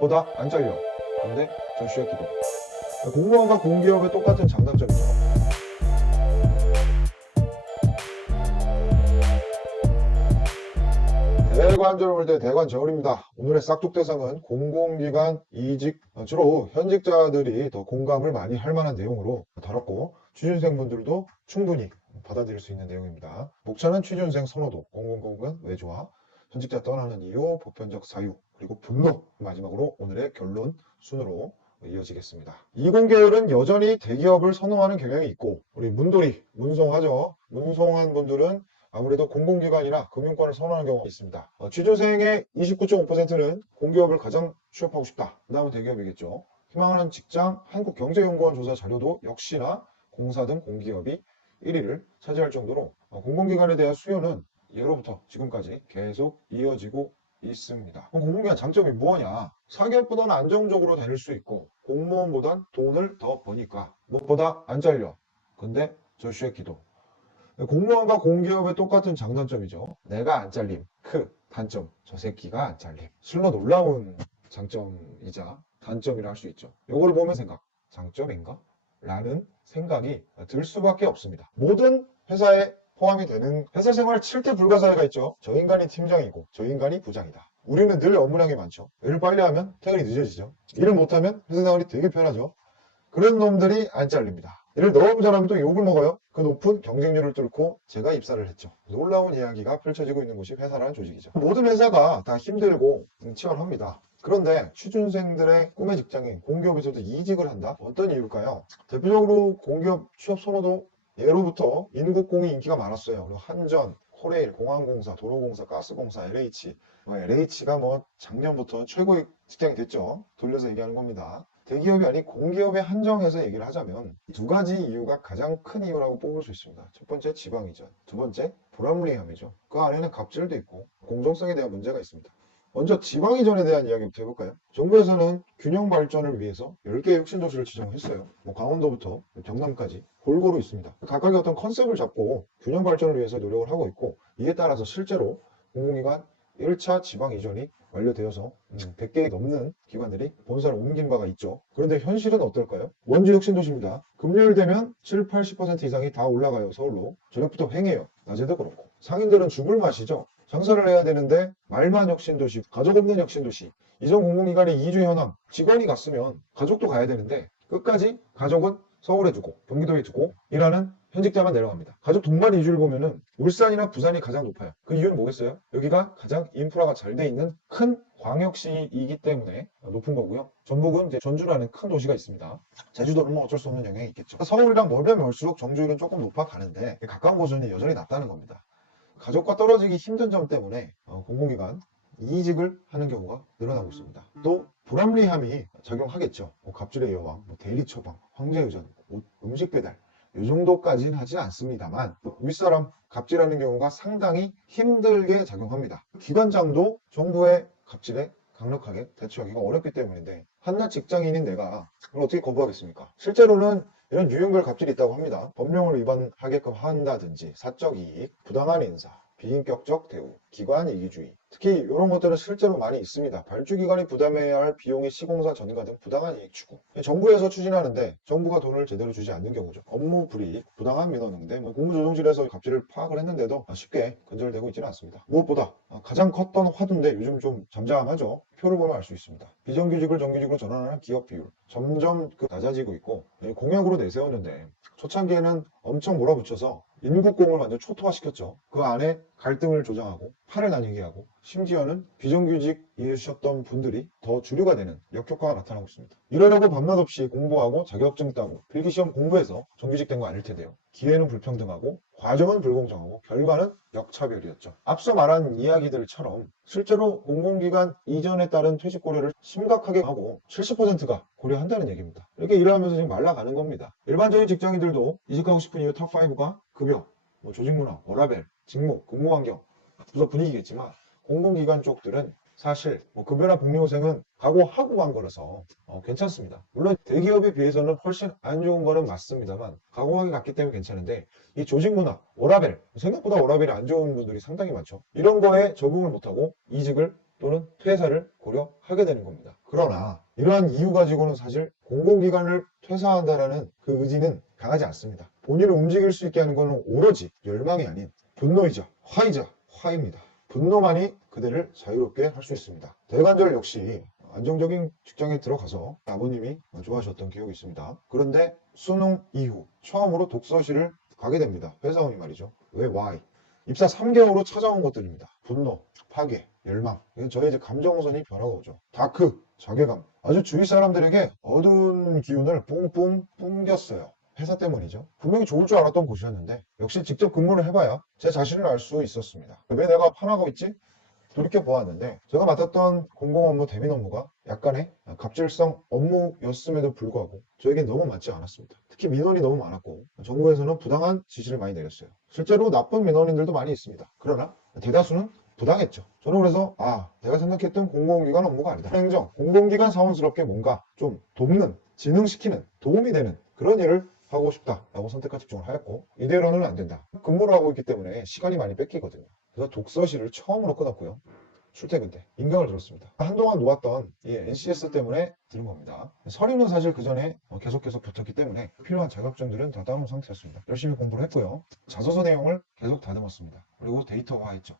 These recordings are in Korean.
무엇보다 안 잘려. 근데 저슈의 기도. 공무원과 공기업의 똑같은 장단점이죠. 대관절 볼 때 대관절입니다. 오늘의 싹둑 대상은 공공기관 이직, 주로 현직자들이 더 공감을 많이 할 만한 내용으로 다뤘고, 취준생분들도 충분히 받아들일 수 있는 내용입니다. 목차는 취준생 선호도, 공공기관 외주화, 현직자 떠나는 이유, 보편적 사유, 그리고 분노, 마지막으로 오늘의 결론 순으로 이어지겠습니다. 이공계열은 여전히 대기업을 선호하는 경향이 있고, 우리 문돌이, 문송하죠. 문송한 분들은 아무래도 공공기관이나 금융권을 선호하는 경우가 있습니다. 취준생의 29.5%는 공기업을 가장 취업하고 싶다. 그 다음은 대기업이겠죠. 희망하는 직장 한국경제연구원 조사 자료도 역시나 공사 등 공기업이 1위를 차지할 정도로 공공기관에 대한 수요는 예로부터 지금까지 계속 이어지고 있습니다. 그럼 공공기관 장점이 뭐냐? 사기업보다는 안정적으로 다닐 수 있고 공무원보단 돈을 더 버니까 무엇보다 안 잘려. 근데 저슈의 기도. 공무원과 공기업의 똑같은 장단점이죠. 내가 안 잘림. 단점. 저 새끼가 안 잘림. 실로 놀라운 장점이자 단점이라 할 수 있죠. 이걸 보면 장점인가? 라는 생각이 들 수밖에 없습니다. 모든 회사에 포함이 되는 회사 생활 7대 불가사의가 있죠. 저 인간이 팀장이고 저 인간이 부장이다. 우리는 늘 업무량이 많죠. 일을 빨리 하면 퇴근이 늦어지죠. 일을 못하면 회사 생활이 되게 편하죠. 그런 놈들이 안 잘립니다. 일을 너무 잘하면 또 욕을 먹어요. 그 높은 경쟁률을 뚫고 제가 입사를 했죠. 놀라운 이야기가 펼쳐지고 있는 곳이 회사라는 조직이죠. 모든 회사가 다 힘들고 치열합니다. 그런데 취준생들의 꿈의 직장인 공기업에서도 이직을 한다? 어떤 이유일까요? 대표적으로 공기업 취업 선호도 예로부터 인국공이 인기가 많았어요. 그리고 한전, 코레일, 공항공사, 도로공사, 가스공사, LH. LH가 작년부터 최고의 직장이 됐죠. 돌려서 얘기하는 겁니다. 대기업이 아닌 공기업에 한정해서 얘기를 하자면 두 가지 이유가 가장 큰 이유라고 뽑을 수 있습니다. 첫 번째 지방이전, 두 번째 불합리함이죠. 그 안에는 갑질도 있고 공정성에 대한 문제가 있습니다. 먼저 지방이전에 대한 이야기부터 해볼까요? 정부에서는 균형 발전을 위해서 10개의 혁신도시를 지정했어요. 강원도부터 경남까지 골고루 있습니다. 각각의 어떤 컨셉을 잡고 균형 발전을 위해서 노력을 하고 있고, 이에 따라서 실제로 공공기관 1차 지방 이전이 완료되어서 100개가 넘는 기관들이 본사를 옮긴 바가 있죠. 그런데 현실은 어떨까요? 원주 혁신도시입니다. 금요일 되면 7, 80% 이상이 다 올라가요. 서울로. 저녁부터 횡해요. 낮에도 그렇고. 상인들은 죽을 맛이죠. 장사를 해야 되는데 말만 혁신도시, 가족 없는 혁신도시. 이전 공공기관의 이주 현황, 직원이 갔으면 가족도 가야 되는데 끝까지 가족은 서울에 두고 경기도에 두고 일하는 현직자만 내려갑니다. 가족 동반 이주를 보면은 울산이나 부산이 가장 높아요. 그 이유는 뭐겠어요? 여기가 가장 인프라가 잘 돼 있는 큰 광역시이기 때문에 높은 거고요. 전북은 이제 전주라는 큰 도시가 있습니다. 제주도는 어쩔 수 없는 영향이 있겠죠. 서울이랑 멀면 멀수록 정주율은 조금 높아가는데 가까운 곳은 여전히 낮다는 겁니다. 가족과 떨어지기 힘든 점 때문에 공공기관 이직을 하는 경우가 늘어나고 있습니다. 또 불합리함이 작용하겠죠. 갑질의 여왕, 대리 처방, 황제유전, 음식 배달 이 정도까지는 하지 않습니다만 윗사람 갑질하는 경우가 상당히 힘들게 작용합니다. 기관장도 정부의 갑질에 강력하게 대처하기가 어렵기 때문인데 한낱 직장인인 내가 그걸 어떻게 거부하겠습니까? 실제로는 이런 유형별 갑질이 있다고 합니다. 법령을 위반하게끔 한다든지 사적 이익, 부당한 인사, 비인격적 대우, 기관 이기주의. 특히 이런 것들은 실제로 많이 있습니다. 발주기관이 부담해야 할 비용의 시공사 전가 등 부당한 이익 추구. 정부에서 추진하는데 정부가 돈을 제대로 주지 않는 경우죠. 업무 불이익, 부당한 민원 응대, 공무조정실에서 갑질을 파악을 했는데도 쉽게 근절되고 있지는 않습니다. 무엇보다 가장 컸던 화두인데 요즘 좀 잠잠하죠. 표를 보면 알 수 있습니다. 비정규직을 정규직으로 전환하는 기업 비율 점점 낮아지고 있고, 공약으로 내세웠는데 초창기에는 엄청 몰아붙여서 인국공을 완전 초토화시켰죠. 그 안에 갈등을 조장하고 팔을 나뉘게 하고, 심지어는 비정규직이셨던 분들이 더 주류가 되는 역효과가 나타나고 있습니다. 이러려고 밤낮 없이 공부하고 자격증 따고 필기시험 공부해서 정규직 된 거 아닐 텐데요. 기회는 불평등하고 과정은 불공정하고 결과는 역차별이었죠. 앞서 말한 이야기들처럼 실제로 공공기관 이전에 따른 퇴직 고려를 심각하게 하고 70%가 고려한다는 얘기입니다. 이렇게 일하면서 지금 말라가는 겁니다. 일반적인 직장인들도 이직하고 싶은 이유 탑5가 급여, 조직문화, 워라밸, 직무, 근무환경, 부서 분위기겠지만 공공기관 쪽들은 사실 급여나 복리후생은 각오하고 간 거라서 괜찮습니다. 물론 대기업에 비해서는 훨씬 안 좋은 거는 맞습니다만 각오하게 갔기 때문에 괜찮은데, 이 조직문화, 워라밸, 생각보다 워라밸이 안 좋은 분들이 상당히 많죠. 이런 거에 적응을 못하고 이직을 또는 퇴사를 고려하게 되는 겁니다. 그러나 이러한 이유 가지고는 사실 공공기관을 퇴사한다라는 그 의지는 강하지 않습니다. 본인을 움직일 수 있게 하는 것은 오로지 열망이 아닌 분노이자 화입니다. 분노만이 그대를 자유롭게 할 수 있습니다. 대관절 역시 안정적인 직장에 들어가서 아버님이 좋아하셨던 기억이 있습니다. 그런데 수능 이후 처음으로 독서실을 가게 됩니다. 회사원이 말이죠. 왜 why? 입사 3개월 후 찾아온 것들입니다. 분노, 파괴, 열망. 이건 저의 이제 감정선이 변화가 오죠. 다크, 자괴감. 아주 주위 사람들에게 어두운 기운을 뿜뿜 뿜겼어요. 회사 때문이죠. 분명히 좋을 줄 알았던 곳이었는데 역시 직접 근무를 해봐야 제 자신을 알 수 있었습니다. 왜 내가 파나고 있지? 돌이켜 보았는데 제가 맡았던 공공 업무 대민 업무가 약간의 갑질성 업무였음에도 불구하고 저에겐 너무 맞지 않았습니다. 특히 민원이 너무 많았고 정부에서는 부당한 지시를 많이 내렸어요. 실제로 나쁜 민원인들도 많이 있습니다. 그러나 대다수는 부당했죠. 저는 그래서 내가 생각했던 공공기관 업무가 아니다. 행정, 공공기관 사원스럽게 뭔가 좀 돕는, 진흥시키는, 도움이 되는 그런 일을 하고 싶다라고 선택과 집중을 하였고 이대로는 안 된다. 근무를 하고 있기 때문에 시간이 많이 뺏기거든요. 그래서 독서실을 처음으로 끊었고요. 출퇴근 때 인강을 들었습니다. 한동안 놓았던 이 NCS 때문에 들은 겁니다. 서류는 사실 그 전에 계속 붙었기 때문에 필요한 자격증들은 다 따놓은 상태였습니다. 열심히 공부를 했고요. 자소서 내용을 계속 다듬었습니다. 그리고 데이터화했죠.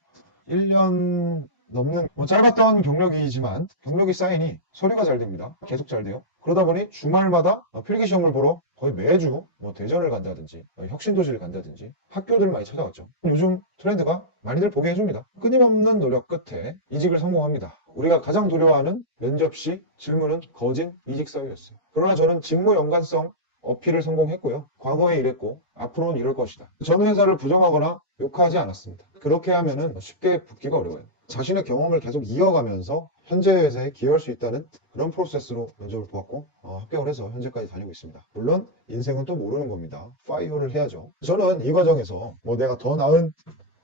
1년 넘는 짧았던 경력이지만 경력이 쌓이니 서류가 잘 됩니다. 계속 잘 돼요. 그러다 보니 주말마다 필기시험을 보러 거의 매주 대전을 간다든지 혁신도시를 간다든지 학교들 많이 찾아갔죠. 요즘 트렌드가 많이들 보게 해줍니다. 끊임없는 노력 끝에 이직을 성공합니다. 우리가 가장 두려워하는 면접 시 질문은 거진 이직 사유였어요. 그러나 저는 직무 연관성 어필을 성공했고요. 과거에 이랬고 앞으로는 이럴 것이다. 전 회사를 부정하거나 욕하지 않았습니다. 그렇게 하면은 쉽게 붙기가 어려워요. 자신의 경험을 계속 이어가면서 현재 회사에 기여할 수 있다는 그런 프로세스로 면접을 보았고 합격을 해서 현재까지 다니고 있습니다. 물론 인생은 또 모르는 겁니다. 파이어를 해야죠. 저는 이 과정에서 내가 더 나은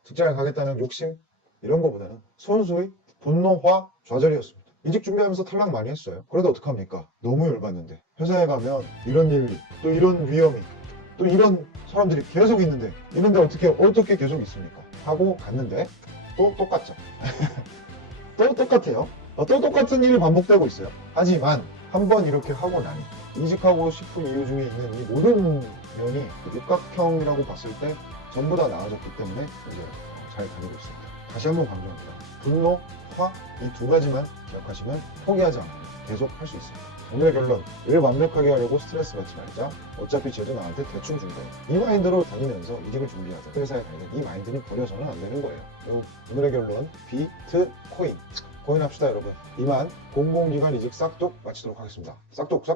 직장에 가겠다는 욕심 이런 거보다는 순수히 분노와 좌절이었습니다. 이직 준비하면서 탈락 많이 했어요. 그래도 어떡합니까? 너무 열받는데 회사에 가면 이런 일이 또 이런 위험이 또 이런 사람들이 계속 있는데 이런데 어떻게 계속 있습니까? 하고 갔는데 또 똑같죠. 또 똑같아요. 또 똑같은 일이 반복되고 있어요. 하지만 한번 이렇게 하고 나니 이직하고 싶은 이유 중에 있는 이 모든 면이 육각형이라고 봤을 때 전부 다 나아졌기 때문에 이제 잘 다니고 있습니다. 다시 한번 강조합니다. 분노, 화 이 두 가지만 기억하시면 포기하지 않고 계속 할 수 있습니다. 오늘의 결론, 일 완벽하게 하려고 스트레스 받지 말자. 어차피 쟤도 나한테 대충 준 거야. 이 마인드로 다니면서 이직을 준비하자. 회사에 다니는 이 마인드는 버려서는 안 되는 거예요. 그리고 오늘의 결론, 비트코인. 코인 합시다 여러분. 이만 공공기관 이직 싹둑 마치도록 하겠습니다. 싹둑